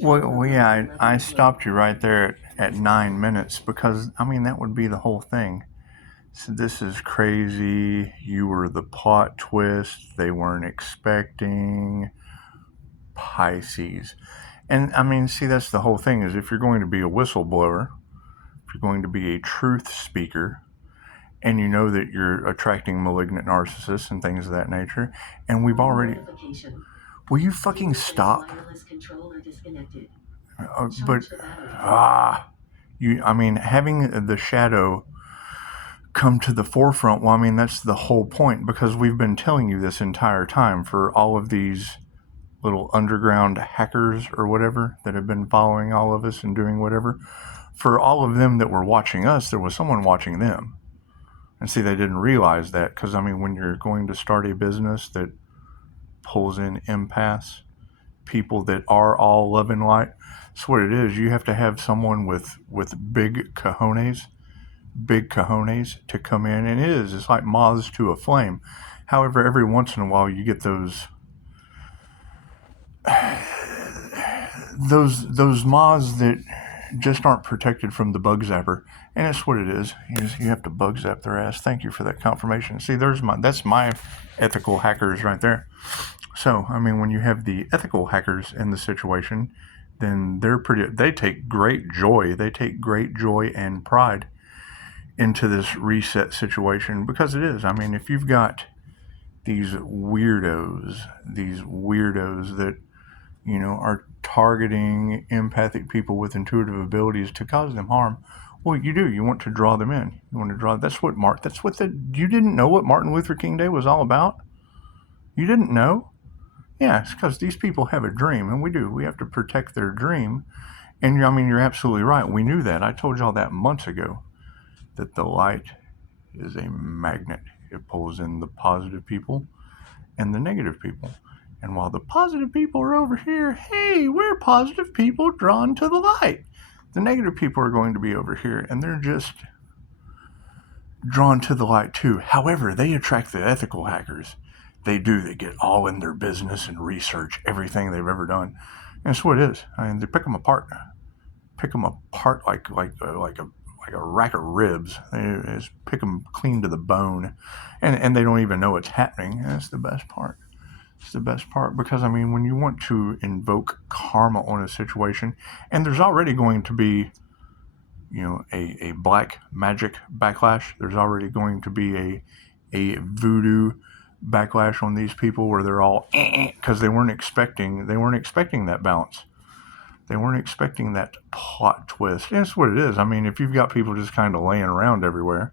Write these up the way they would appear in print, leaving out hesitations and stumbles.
Well, yeah, I stopped you right there at 9 minutes because, I mean, that would be the whole thing. So this is crazy. You were the plot twist they weren't expecting. Pisces. And, I mean, see, that's the whole thing is if you're going to be a whistleblower, if you're going to be a truth speaker, and you know that you're attracting malignant narcissists and things of that nature, and we've already... Will you fucking stop? I mean, having the shadow come to the forefront, well, I mean, that's the whole point, because we've been telling you this entire time for all of these little underground hackers or whatever that have been following all of us and doing whatever. For all of them that were watching us, there was someone watching them. And see, they didn't realize that, because, I mean, when you're going to start a business that pulls in empaths, people that are all love and light, that's what it is. You have to have someone with big cojones to come in, and it's like moths to a flame. However, every once in a while you get those moths that just aren't protected from the bug zapper, and it's what it is. You have to bug zap their ass. Thank you for that confirmation. See, that's my ethical hackers right there. So, I mean, when you have the ethical hackers in the situation, then they take great joy and pride into this reset situation, because it is. I mean, if you've got these weirdos that, you know, are targeting empathic people with intuitive abilities to cause them harm, well, you want to draw them in. You didn't know what Martin Luther King Day was all about? You didn't know? Yeah, it's because these people have a dream, and we have to protect their dream. And I mean, you're absolutely right. We knew that. I told y'all that months ago, that the light is a magnet. It pulls in the positive people and the negative people. And while the positive people are over here, hey, we're positive people drawn to the light. The negative people are going to be over here, and they're just drawn to the light too. However, they attract the ethical hackers. They do. They get all in their business and research everything they've ever done. And that's what it is. I mean, they pick them apart like a rack of ribs. They just pick them clean to the bone, and they don't even know it's happening. And that's the best part. It's the best part, because, I mean, when you want to invoke karma on a situation, and there's already going to be, you know, a black magic backlash. There's already going to be a voodoo backlash on these people, where they're all because they weren't expecting that balance. They weren't expecting that plot twist. And that's what it is. I mean, if you've got people just kind of laying around everywhere,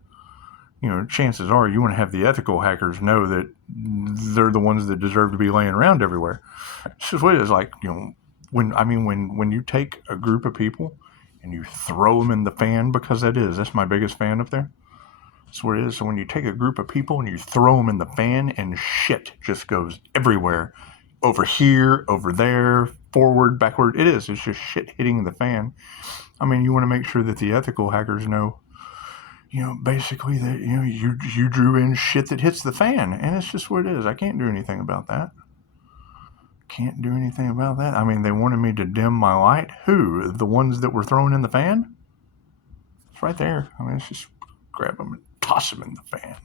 you know, chances are you want to have the ethical hackers know that they're the ones that deserve to be laying around everywhere. It's just what it is. Like, you know, when you take a group of people and you throw them in the fan, because that's my biggest fan up there. That's what it is. So when you take a group of people and you throw them in the fan, and shit just goes everywhere, over here, over there, forward, backward, it's just shit hitting the fan. I mean, you want to make sure that the ethical hackers know, you know, basically that, you know, you drew in shit that hits the fan, and it's just what it is. I can't do anything about that. I mean, they wanted me to dim my light. Who? The ones that were thrown in the fan? It's right there. I mean, it's just grab them and toss them in the fan.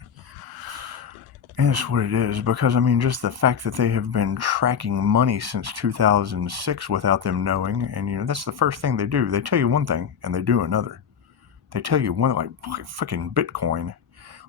And that's what it is, because, I mean, just the fact that they have been tracking money since 2006 without them knowing, and, you know, that's the first thing they do. They tell you one thing, and they do another. They tell you one, like fucking Bitcoin.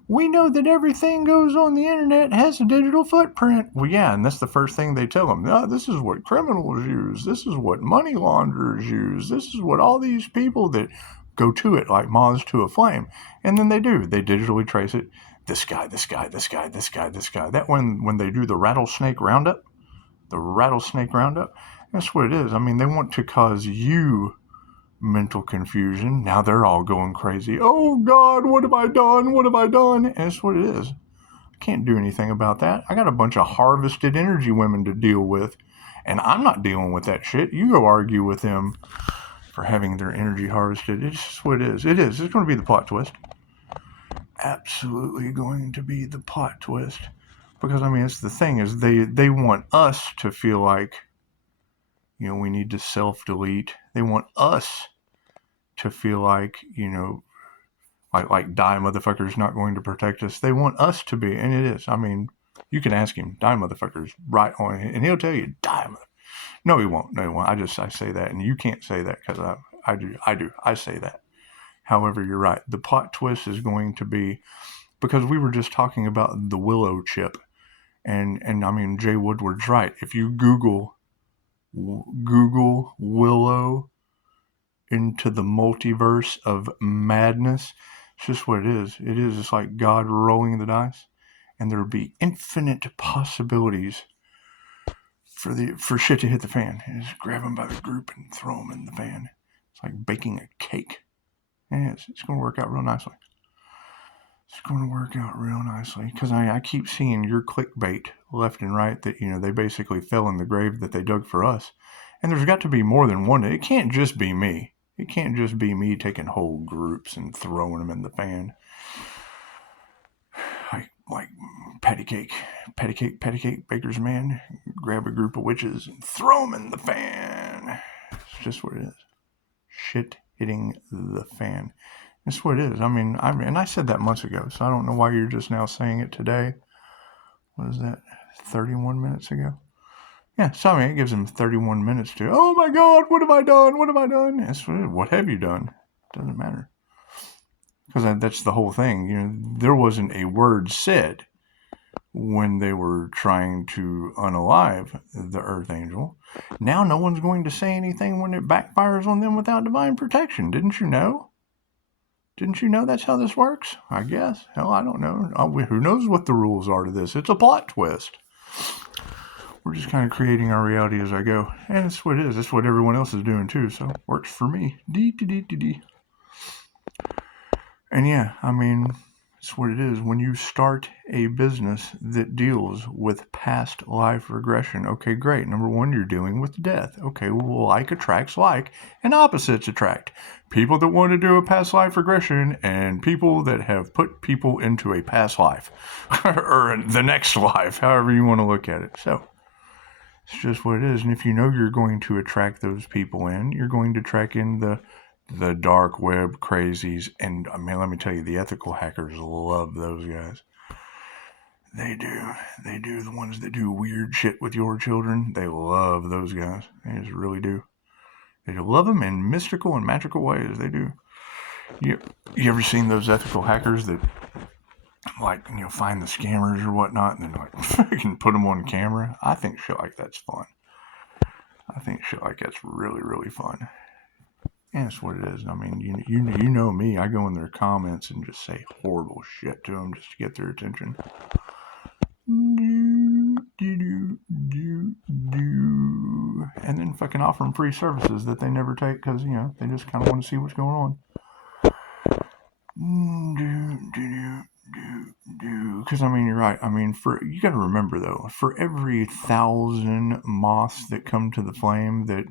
We know that everything goes on the internet has a digital footprint. Well, yeah, and that's the first thing they tell them. Oh, this is what criminals use. This is what money launderers use. This is what all these people that go to it like moths to a flame. And then they do. They digitally trace it. This guy. That when they do the rattlesnake roundup, that's what it is. I mean, they want to cause you mental confusion. Now they're all going crazy. Oh God, what have I done? And that's what it is. I can't do anything about that. I got a bunch of harvested energy women to deal with, and I'm not dealing with that shit. You go argue with them for having their energy harvested. It's just what it is. It's going to be the plot twist. Absolutely going to be the plot twist. Because, I mean, it's the thing is they want us to feel like, We need to self-delete. They want us to feel like, like die motherfucker's not going to protect us. They want us to be, and it is. I mean, you can ask him, die motherfucker's right on, and he'll tell you, die motherfucker. No, he won't. No, he won't. I say that, and you can't say that because I do. I say that. However, you're right. The plot twist is going to be, because we were just talking about the willow chip, and I mean, Jay Woodward's right. If you Google willow into the multiverse of madness, it's just what it is. It's like God rolling the dice, and there'll be infinite possibilities for shit to hit the fan. And just grab them by the group and throw them in the fan. It's like baking a cake. And it's going to work out real nicely. It's going to work out real nicely, because I keep seeing your clickbait left and right that, they basically fell in the grave that they dug for us. And there's got to be more than one. It can't just be me. It can't just be me taking whole groups and throwing them in the fan. Like patty cake, baker's man. Grab a group of witches and throw them in the fan. It's just what it is. Shit hitting the fan. That's what it is. I mean, and I said that months ago, so I don't know why you're just now saying it today. What is that? 31 minutes ago? Yeah, so I mean, it gives them 31 minutes to, oh my God, what have I done? What have I done? That's what have you done? Doesn't matter. Because that's the whole thing. There wasn't a word said when they were trying to unalive the Earth Angel. Now no one's going to say anything when it backfires on them without divine protection. Didn't you know? Didn't you know that's how this works? I guess. Hell, I don't know. Who knows what the rules are to this? It's a plot twist. We're just kind of creating our reality as I go. And it's what it is. It's what everyone else is doing too. So, works for me. D. And yeah, I mean, it's what it is. When you start a business that deals with past life regression, okay, great. Number one, you're dealing with death. Okay, well, like attracts like, and opposites attract. People that want to do a past life regression and people that have put people into a past life or the next life, however you want to look at it. So it's just what it is. And if you know you're going to attract those people in, you're going to track in the dark web crazies. And I mean, let me tell you, the ethical hackers love those guys. They do. The ones that do weird shit with your children, they love those guys. They just really do. They love them in mystical and magical ways. They do. You ever seen those ethical hackers that, like, find the scammers or whatnot, and then like freaking put them on camera? I think shit like that's fun. I think shit like that's really, really fun. And that's what it is. I mean, you know me. I go in their comments and just say horrible shit to them just to get their attention. And then fucking offer them free services that they never take because, they just kind of want to see what's going on. Because, I mean, you're right. I mean, you got to remember, though, for every 1,000 moths that come to the flame that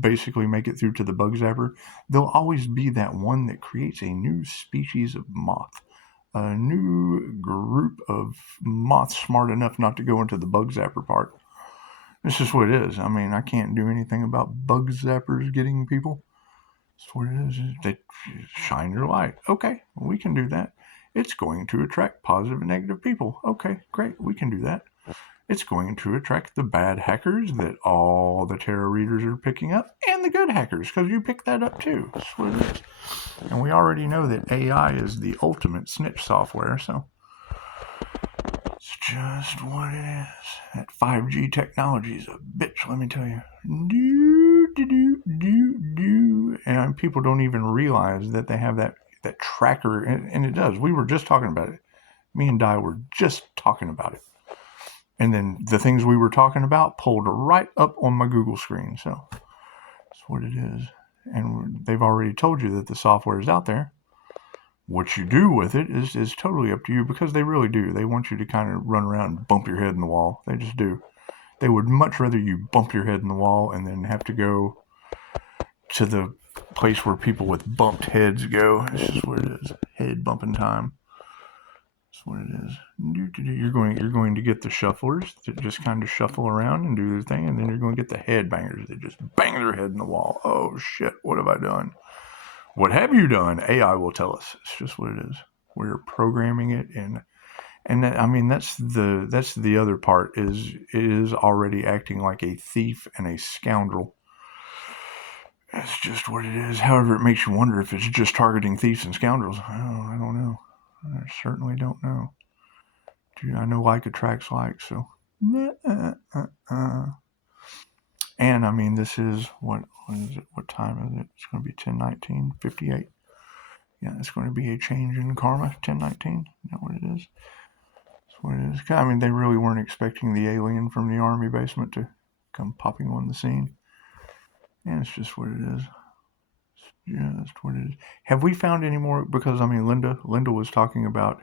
basically make it through to the bug zapper, there'll always be that one that creates a new species of moth. A new group of moths smart enough not to go into the bug zapper part. This is what it is. I mean, I can't do anything about bug zappers getting people. That's what it is. They shine your light. Okay, we can do that. It's going to attract positive and negative people. Okay, great. We can do that. It's going to attract the bad hackers that all the tarot readers are picking up, and the good hackers, because you pick that up too. That's what it is. And we already know that AI is the ultimate snitch software, so it's just what it is. That 5G technology is a bitch, let me tell you. And people don't even realize that they have that tracker, and it does. We were just talking about it. Me and Di were just talking about it. And then the things we were talking about pulled right up on my Google screen. So that's what it is. And they've already told you that the software is out there. What you do with it is totally up to you, because they really do. They want you to kind of run around and bump your head in the wall. They just do. They would much rather you bump your head in the wall and then have to go to the place where people with bumped heads go. It's just what it is. Head bumping time. That's That's what it is. You're going to get the shufflers that just kind of shuffle around and do their thing, and then you're going to get the headbangers that just bang their head in the wall. Oh shit! What have I done? What have you done? AI will tell us. It's just what it is. We're programming it, and that, I mean that's the other part is it is already acting like a thief and a scoundrel. That's just what it is. However, it makes you wonder if it's just targeting thieves and scoundrels. Oh, I don't know. I certainly don't know. I know like attracts like, so. And I mean, this is, what is it? What time is it? It's going to be 10:19:58. Yeah, it's going to be a change in karma, 10:19. Is that what it is? That's what it is. I mean, they really weren't expecting the alien from the army basement to come popping on the scene. And it's just what it is. Just what it is. Have we found any more? Because I mean, Linda was talking about,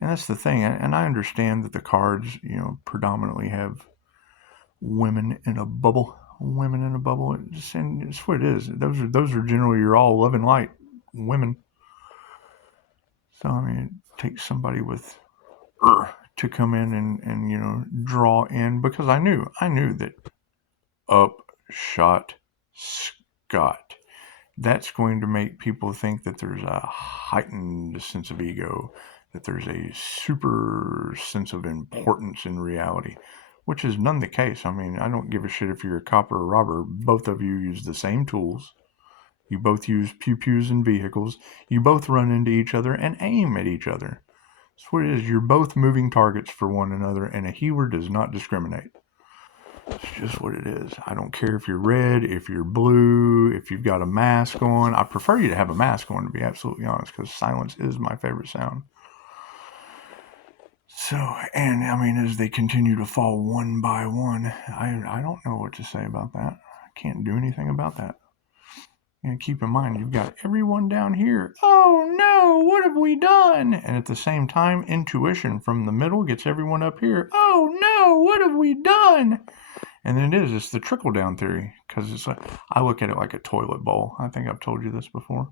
and that's the thing. And I understand that the cards, predominantly have women in a bubble. Women in a bubble. And it's what it is. Those are generally your all loving light women. So I mean, it takes somebody with to come in and draw in, because I knew that Upshot Scott. That's going to make people think that there's a heightened sense of ego, that there's a super sense of importance in reality, which is none the case. I mean, I don't give a shit if you're a cop or a robber. Both of you use the same tools. You both use pew-pews and vehicles. You both run into each other and aim at each other. That's what it is. You're both moving targets for one another, and a healer does not discriminate. It's just what it is. I don't care if you're red, if you're blue, if you've got a mask on. I prefer you to have a mask on, to be absolutely honest, because silence is my favorite sound. So, and I mean, as they continue to fall one by one, I don't know what to say about that. I can't do anything about that. And keep in mind, you've got everyone down here. Oh no, what have we done? And at the same time, intuition from the middle gets everyone up here. Oh no, what have we done? And then it's the trickle-down theory, because it's I look at it like a toilet bowl. I think I've told you this before.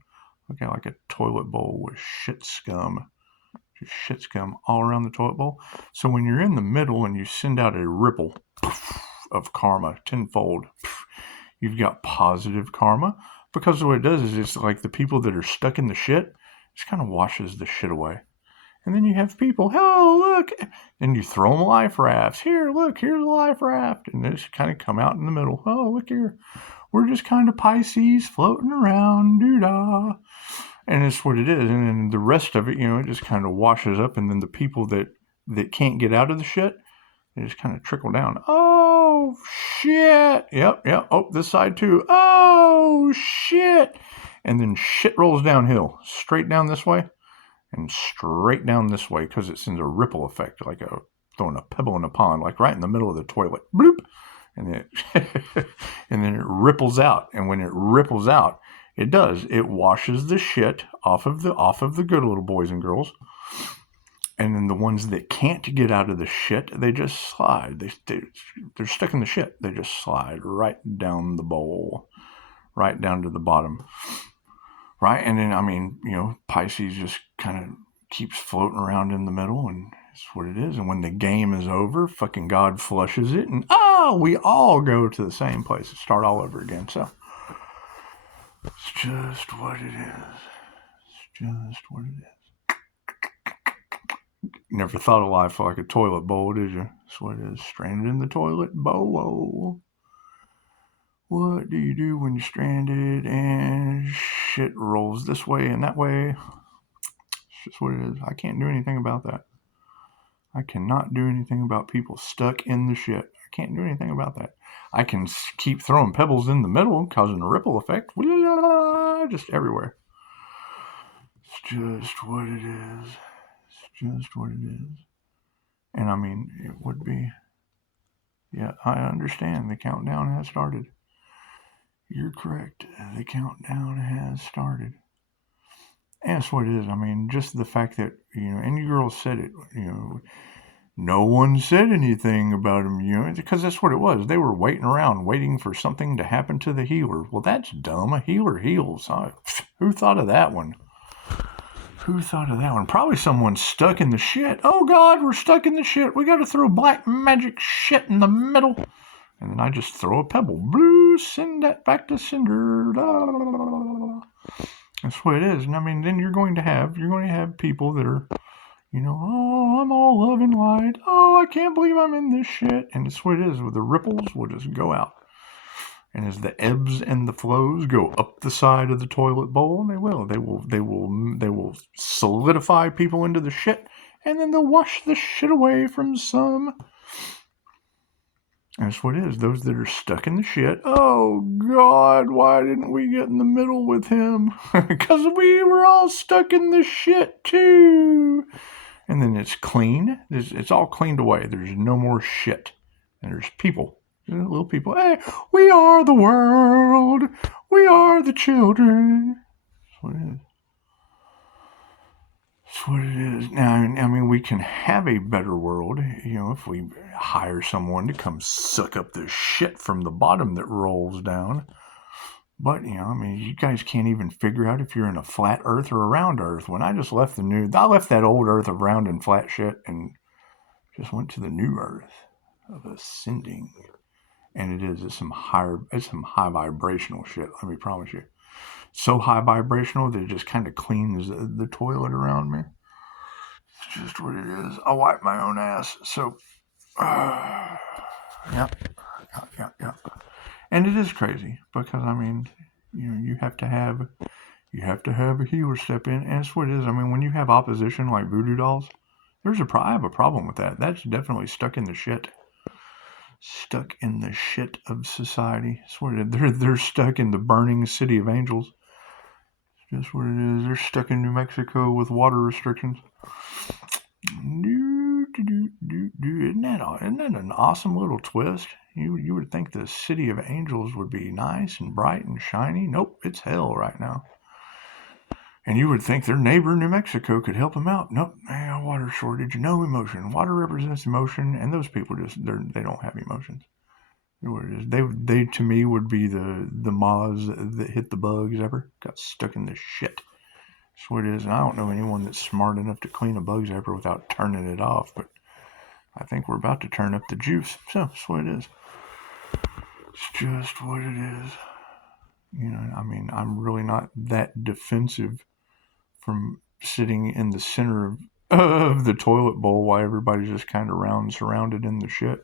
Look at it like a toilet bowl with shit scum. Just shit scum all around the toilet bowl. So when you're in the middle and you send out a ripple of karma tenfold, you've got positive karma, because what it does is it's like the people that are stuck in the shit, just kind of washes the shit away. And then you have people, oh, look, and you throw them life rafts. Here, look, here's a life raft. And they just kind of come out in the middle. Oh, look here. We're just kind of Pisces floating around, doo-dah. And it's what it is. And then the rest of it, it just kind of washes up. And then the people that can't get out of the shit, they just kind of trickle down. Oh, shit. Yep. Oh, this side too. Oh, shit. And then shit rolls downhill, straight down this way. And straight down this way, because it sends a ripple effect, like throwing a pebble in a pond, like right in the middle of the toilet. Bloop! And then it ripples out. And when it ripples out, it washes the shit off of the good little boys and girls. And then the ones that can't get out of the shit, they just slide. They're stuck in the shit. They just slide right down the bowl, right down to the bottom. Right? And then, I mean, Pisces just kind of keeps floating around in the middle, and it's what it is. And when the game is over, fucking God flushes it, and we all go to the same place and start all over again. So, it's just what it is. It's just what it is. Never thought of life like a toilet bowl, did you? That's what it is. Stranded in the toilet bowl. What do you do when you're stranded and shit rolls this way and that way? It's just what it is. I can't do anything about that. I cannot do anything about people stuck in the shit. I can't do anything about that. I can keep throwing pebbles in the middle, causing a ripple effect, just everywhere. It's just what it is. It's just what it is. And I mean, it would be, yeah, I understand. The countdown has started. You're correct. The countdown has started. And that's what it is. I mean, just the fact that, and you girls said it, no one said anything about him, because that's what it was. They were waiting around, waiting for something to happen to the healer. Well, that's dumb. A healer heals. Who thought of that one? Who thought of that one? Probably someone stuck in the shit. Oh God, we're stuck in the shit. We got to throw black magic shit in the middle. And then I just throw a pebble. Blue, send that back to cinder. That's what it is. And I mean, then you're going to have people that are, oh, I'm all love and light. Oh, I can't believe I'm in this shit. And that's what it is. With the ripples will just go out. And as the ebbs and the flows go up the side of the toilet bowl, they will solidify people into the shit, and then they'll wash the shit away from some. That's what it is. Those that are stuck in the shit. Oh God, why didn't we get in the middle with him? Because we were all stuck in the shit too. And then it's clean. It's all cleaned away. There's no more shit. And there's people. Little people. Hey, we are the world. We are the children. That's what it is. That's what it is. Now, I mean, we can have a better world, if we hire someone to come suck up the shit from the bottom that rolls down. But, I mean, you guys can't even figure out if you're in a flat earth or a round earth. When I just left I left that old earth of round and flat shit and just went to the new earth of ascending. And it's some high vibrational shit, let me promise you. So high vibrational that it just kind of cleans the toilet around me. It's just what it is. I wipe my own ass. So, yeah. And it is crazy because, I mean, you have to have a healer step in, and that's what it is. I mean, when you have opposition like voodoo dolls, I have a problem with that. That's definitely stuck in the shit. Stuck in the shit of society. That's what it is. They're stuck in the burning city of angels. That's what it is. They're stuck in New Mexico with water restrictions. Isn't that an awesome little twist? You would think the city of angels would be nice and bright and shiny. Nope, it's hell right now. And you would think their neighbor, New Mexico, could help them out. Nope, water shortage, no emotion. Water represents emotion, and those people they don't have emotions. They to me would be the moths that hit the bugs ever. Got stuck in the shit. That's what it is. And I don't know anyone that's smart enough to clean a bug zapper without turning it off, but I think we're about to turn up the juice. So that's what it is. It's just what it is. I mean, I'm really not that defensive from sitting in the center of the toilet bowl while everybody's just kind of surrounded in the shit.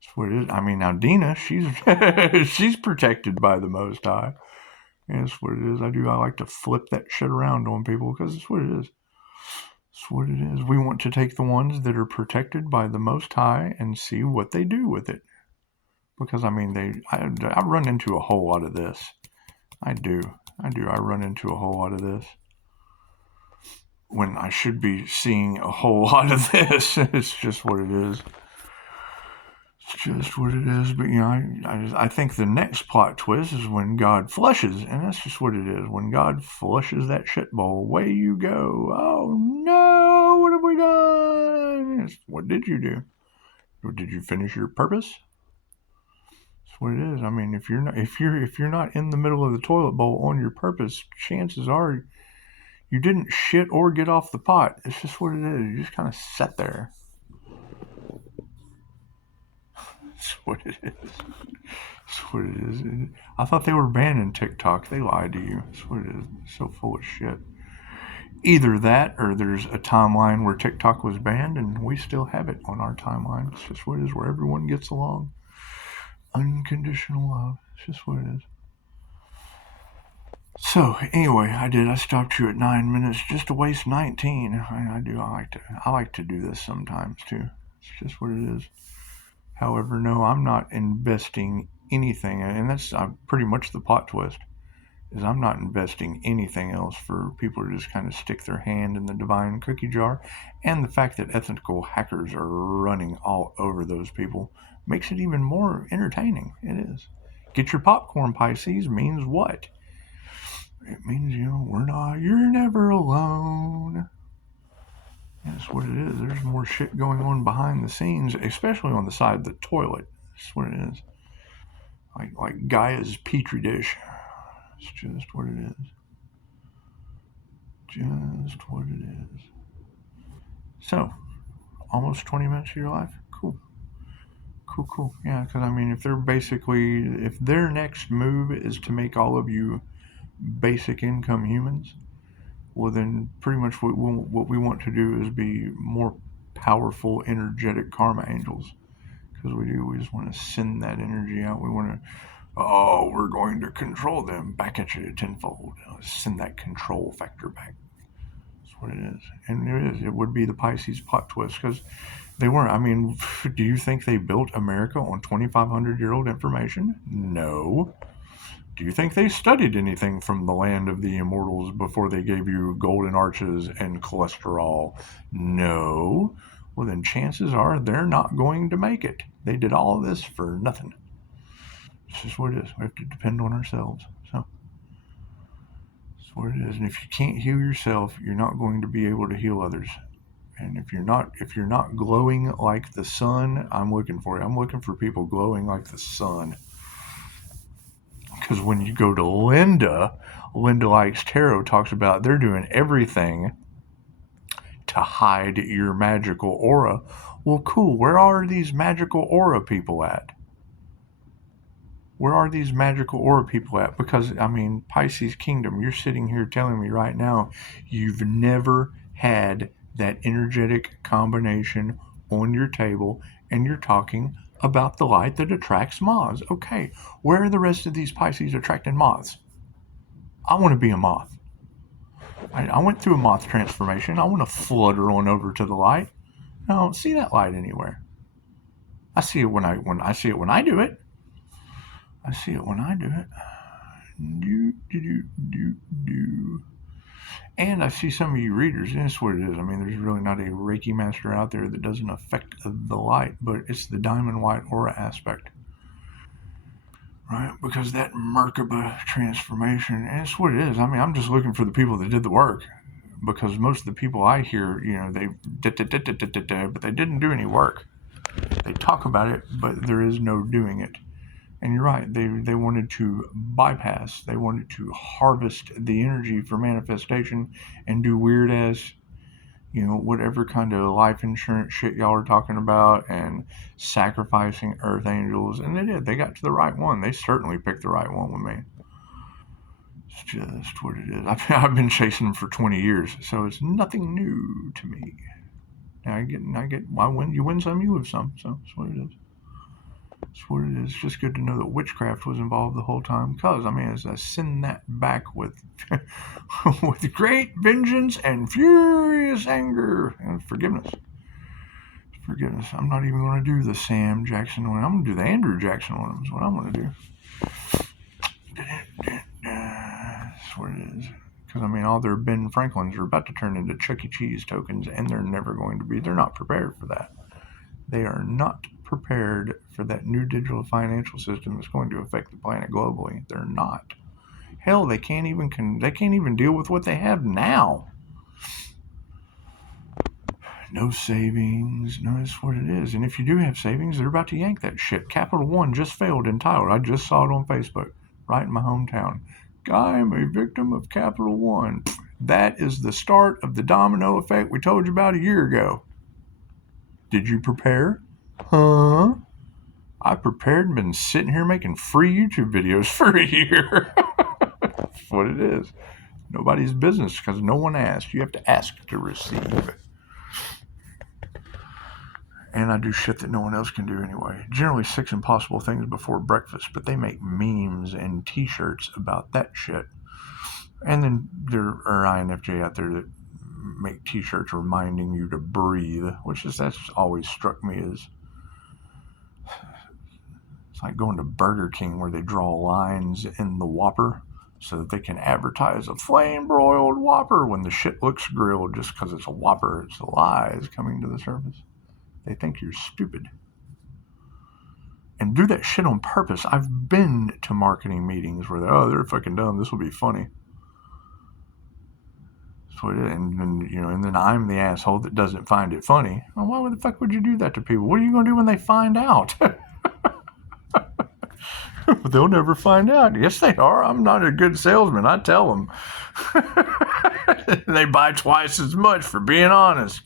That's what it is. I mean, now Dina, she's protected by the Most High. And that's what it is. I like to flip that shit around on people because it's what it is. It's what it is. We want to take the ones that are protected by the Most High and see what they do with it. Because, I mean, I run into a whole lot of this. I do. I run into a whole lot of this. When I should be seeing a whole lot of this. It's just what it is. It's just what it is. But, I think the next plot twist is when God flushes. And that's just what it is. When God flushes that shit bowl, away you go. Oh, no. What have we done? What did you do? Did you finish your purpose? That's what it is. I mean, if you're not in the middle of the toilet bowl on your purpose, chances are you didn't shit or get off the pot. It's just what it is. You just kind of sat there. That's what it is. That's what it is. I thought they were banning TicTok. They lied to you. That's what it is. It's so full of shit. Either that or there's a timeline where TikTok was banned and we still have it on our timeline. It's just what it is, where everyone gets along. Unconditional love. It's just what it is. So anyway, I stopped you at 9 minutes just to waste 19. I like to do this sometimes too. It's just what it is. However, no, I'm not investing anything, and that's pretty much the plot twist. Is I'm not investing anything else for people to just kind of stick their hand in the divine cookie jar, and the fact that ethical hackers are running all over those people makes it even more entertaining. It is. Get your popcorn, Pisces, means what? It means, you're never alone. That's what it is. There's more shit going on behind the scenes, especially on the side of the toilet. That's what it is. Like Gaia's petri dish. It's just what it is. just what it is. So, almost 20 minutes of your life? Cool. Cool. Yeah, because I mean, if their next move is to make all of you basic income humans, well, then pretty much what we want to do is be more powerful, energetic karma angels. Because we just want to send that energy out. We want to, we're going to control them back at you tenfold. Send that control factor back. That's what it is. And it would be the Pisces plot twist, because they weren't. I mean, do you think they built America on 2,500-year-old information? No. Do you think they studied anything from the land of the immortals before they gave you golden arches and cholesterol? No. Well, then chances are they're not going to make it. They did all of this for nothing. It's just what it is. We have to depend on ourselves. So that's what it is. And if you can't heal yourself, you're not going to be able to heal others. And if you're not glowing like the sun, I'm looking for you. I'm looking for people glowing like the sun. Because when you go to Linda Likes Tarot talks about they're doing everything to hide your magical aura. Well, cool. Where are these magical aura people at? Where are these magical aura people at? Because, I mean, Pisces Kingdom, you're sitting here telling me right now you've never had that energetic combination on your table, and you're talking about the light that attracts moths. Okay, where are the rest of these Pisces attracting moths? I want to be a moth. I went through a moth transformation. I want to flutter on over to the light. I don't see that light anywhere. I see it when I see it when I do it. I see it when I do it. Do. And I see some of you readers, and that's what it is. I mean, there's really not a Reiki master out there that doesn't affect the light, but it's the diamond white aura aspect. Right? Because that Merkaba transformation, and it's what it is. I mean, I'm just looking for the people that did the work. Because most of the people I hear, they but they didn't do any work. They talk about it, but there is no doing it. And you're right, they wanted to bypass, they wanted to harvest the energy for manifestation and do weird ass, whatever kind of life insurance shit y'all are talking about, and sacrificing earth angels. And they did. They got to the right one. They certainly picked the right one with me. It's just what it is. I've been chasing them for 20 years, so it's nothing new to me. You win some, you lose some. So that's what it is. That's what it is. It's just good to know that witchcraft was involved the whole time, because, I mean, as I send that back with with great vengeance and furious anger and forgiveness. I'm not even going to do the Sam Jackson one. I'm going to do the Andrew Jackson one. That's what I'm going to do. That's what it is. Because, I mean, all their Ben Franklins are about to turn into Chuck E. Cheese tokens, and they're never going to be. They're not prepared for that. They are not prepared for that new digital financial system that's going to affect the planet globally. They're not. Hell, they can't even deal with what they have now. No savings. No, that's what it is. And if you do have savings, they're about to yank that shit. Capital One just failed in Tyler. I just saw it on Facebook, right in my hometown. I am a victim of Capital One. That is the start of the domino effect we told you about a year ago. Did you prepare? Huh? I prepared and been sitting here making free YouTube videos for a year. That's what it is. Nobody's business, because no one asked. You have to ask to receive. And I do shit that no one else can do anyway. Generally 6 impossible things before breakfast, but they make memes and t-shirts about that shit. And then there are INFJ out there that make t-shirts reminding you to breathe, that's always struck me as, it's like going to Burger King where they draw lines in the Whopper so that they can advertise a flame-broiled Whopper when the shit looks grilled just because it's a Whopper. It's lies coming to the surface. They think you're stupid. And do that shit on purpose. I've been to marketing meetings where they're fucking dumb. This will be funny. So it is. And then I'm the asshole that doesn't find it funny. Well, why the fuck would you do that to people? What are you going to do when they find out? They'll never find out. Yes, they are. I'm not a good salesman. I tell them. They buy twice as much for being honest.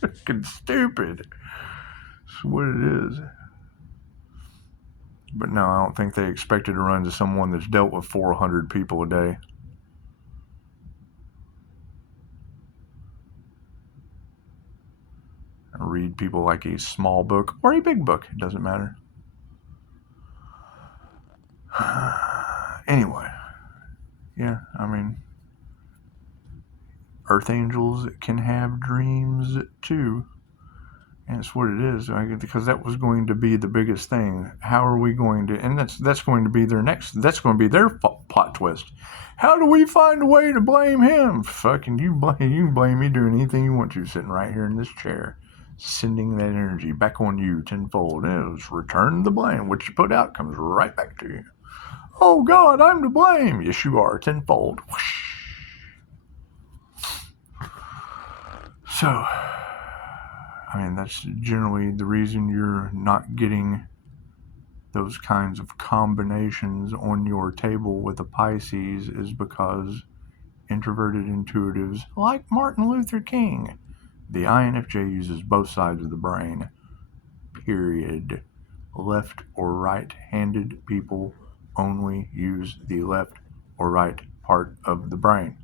Fucking stupid. That's what it is. But no, I don't think they expected to run to someone that's dealt with 400 people a day. Read people like a small book or a big book. It doesn't matter. Anyway. Yeah, I mean, Earth angels can have dreams too. And it's what it is, because that was going to be the biggest thing. How are we going to, and that's going to be that's going to be their plot twist. How do we find a way to blame him? Fucking you can blame me doing anything you want to, sitting right here in this chair, sending that energy back on you tenfold. And it was return the blame. What you put out comes right back to you. Oh God, I'm to blame. Yes, you are, tenfold. Whoosh. So, I mean, that's generally the reason you're not getting those kinds of combinations on your table with a Pisces, is because introverted intuitives like Martin Luther King, the INFJ uses both sides of the brain, period. Left or right-handed people only use the left or right part of the brain.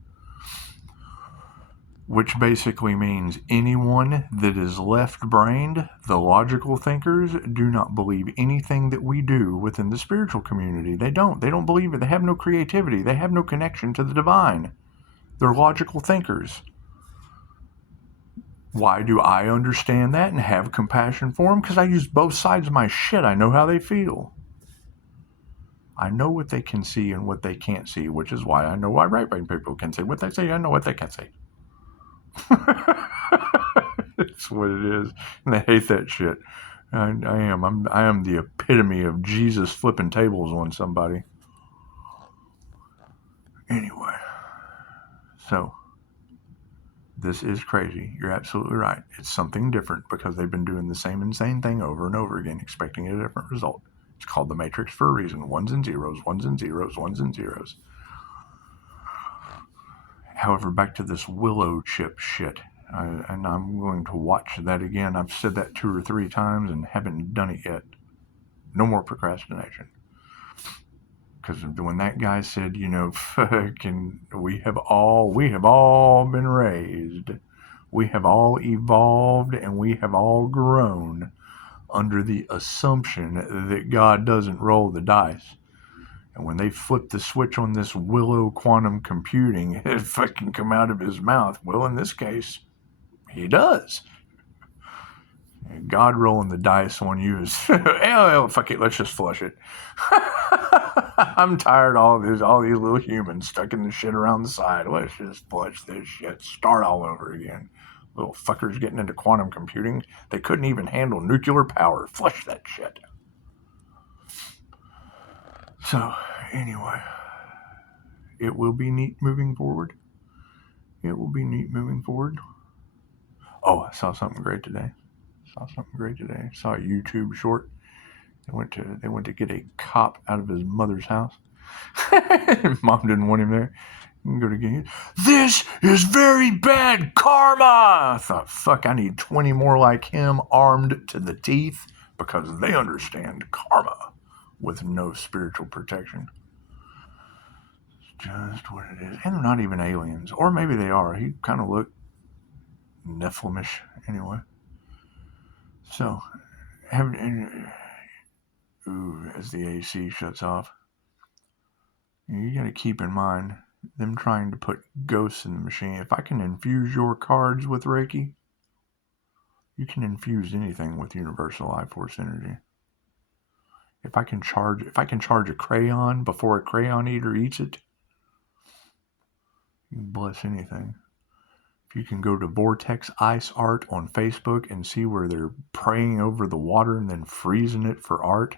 Which basically means anyone that is left-brained, the logical thinkers, do not believe anything that we do within the spiritual community. They don't believe it. They have no creativity. They have no connection to the divine. They're logical thinkers. Why do I understand that and have compassion for them? Because I use both sides of my shit. I know how they feel. I know what they can see and what they can't see, which is why I know why right-brain people can see what they see. I know what they can't see. It's what it is, and I hate that shit. I am the epitome of Jesus flipping tables on somebody. Anyway, so this is crazy. You're absolutely right. It's something different because they've been doing the same insane thing over and over again, expecting a different result. It's called the Matrix for a reason. Ones and zeros, ones and zeros, ones and zeros. However, back to this willow chip shit. And I'm going to watch that again. I've said that 2 or 3 times and haven't done it yet. No more procrastination. Because when that guy said, fucking, we have all been raised. We have all evolved and we have all grown under the assumption that God doesn't roll the dice. And when they flip the switch on this willow quantum computing, it fucking come out of his mouth. Well, in this case, he does. God rolling the dice on you is, oh, fuck it, let's just flush it. I'm tired of all these little humans stuck in the shit around the side. Let's just flush this shit. Start all over again. Little fuckers getting into quantum computing. They couldn't even handle nuclear power. Flush that shit. So, anyway, it will be neat moving forward. Oh, I saw something great today. Saw a YouTube short. They went to get a cop out of his mother's house. Mom didn't want him there. You can go to get. This is very bad karma. I thought, fuck, I need 20 more like him, armed to the teeth, because they understand karma with no spiritual protection. It's just what it is. And they're not even aliens. Or maybe they are. He kind of looked Nephilimish anyway. So, as the AC shuts off, you got to keep in mind them trying to put ghosts in the machine. If I can infuse your cards with Reiki, you can infuse anything with universal life force energy. If I can charge a crayon before a crayon eater eats it, you can bless anything. If you can go to Vortex Ice Art on Facebook and see where they're praying over the water and then freezing it for art,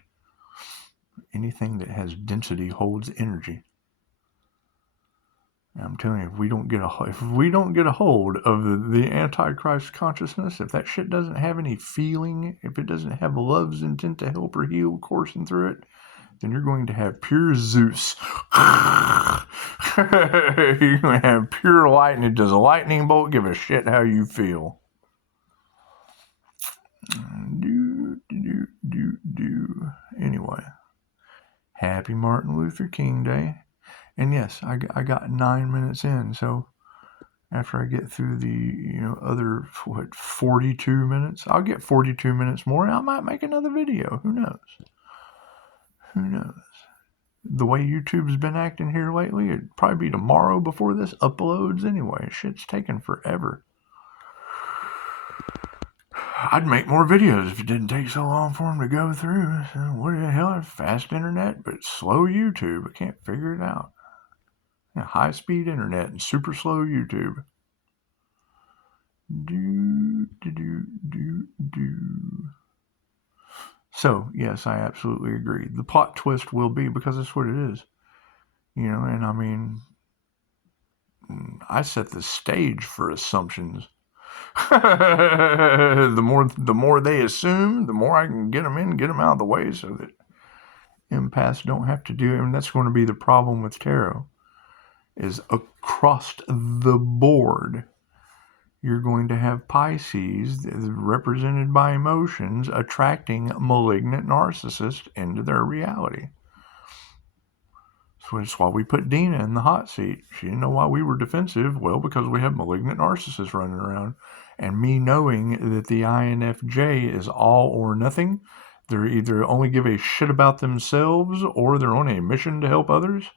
anything that has density holds energy. And I'm telling you, if we don't get a hold of the Antichrist consciousness, if that shit doesn't have any feeling, if it doesn't have love's intent to help or heal coursing through it, then you're going to have pure Zeus. You're going to have pure lightning. Does a lightning bolt give a shit how you feel? Anyway, happy Martin Luther King Day. And yes, I got 9 minutes in, so after I get through the other 42 minutes, I'll get 42 minutes more, and I might make another video. Who knows? The way YouTube's been acting here lately, it'd probably be tomorrow before this uploads anyway. Shit's taking forever. I'd make more videos if it didn't take so long for them to go through. So what the hell? Fast internet, but slow YouTube. I can't figure it out. High-speed internet and super slow YouTube. So, yes, I absolutely agree. The plot twist will be, because that's what it is. And I mean, I set the stage for assumptions. The more they assume, the more I can get them in, get them out of the way so that empaths don't have to do it. And that's going to be the problem with tarot, is across the board, you're going to have Pisces, represented by emotions, attracting malignant narcissists into their reality. So that's why we put Dina in the hot seat. She didn't know why we were defensive. Well, because we have malignant narcissists running around. And me knowing that the INFJ is all or nothing, they're either only give a shit about themselves or they're on a mission to help others.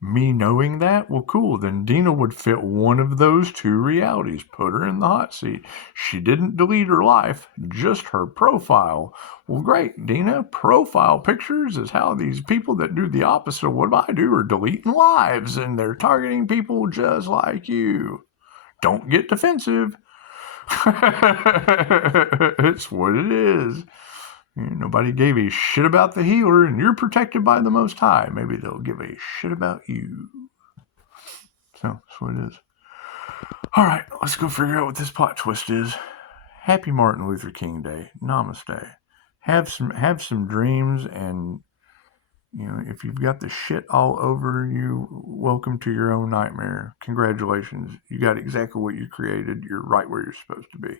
Me knowing that, well, cool, then Dina would fit one of those two realities. Put her in the hot seat. She didn't delete her life, just her profile. Well, great, Dina, profile pictures is how these people that do the opposite of what I do are deleting lives, and they're targeting people just like you. Don't get defensive. It's what it is. Nobody gave a shit about the healer, and you're protected by the Most High. Maybe they'll give a shit about you. So, that's what it is. All right, let's go figure out what this plot twist is. Happy Martin Luther King Day. Namaste. Have some dreams, and if you've got the shit all over you, welcome to your own nightmare. Congratulations. You got exactly what you created. You're right where you're supposed to be.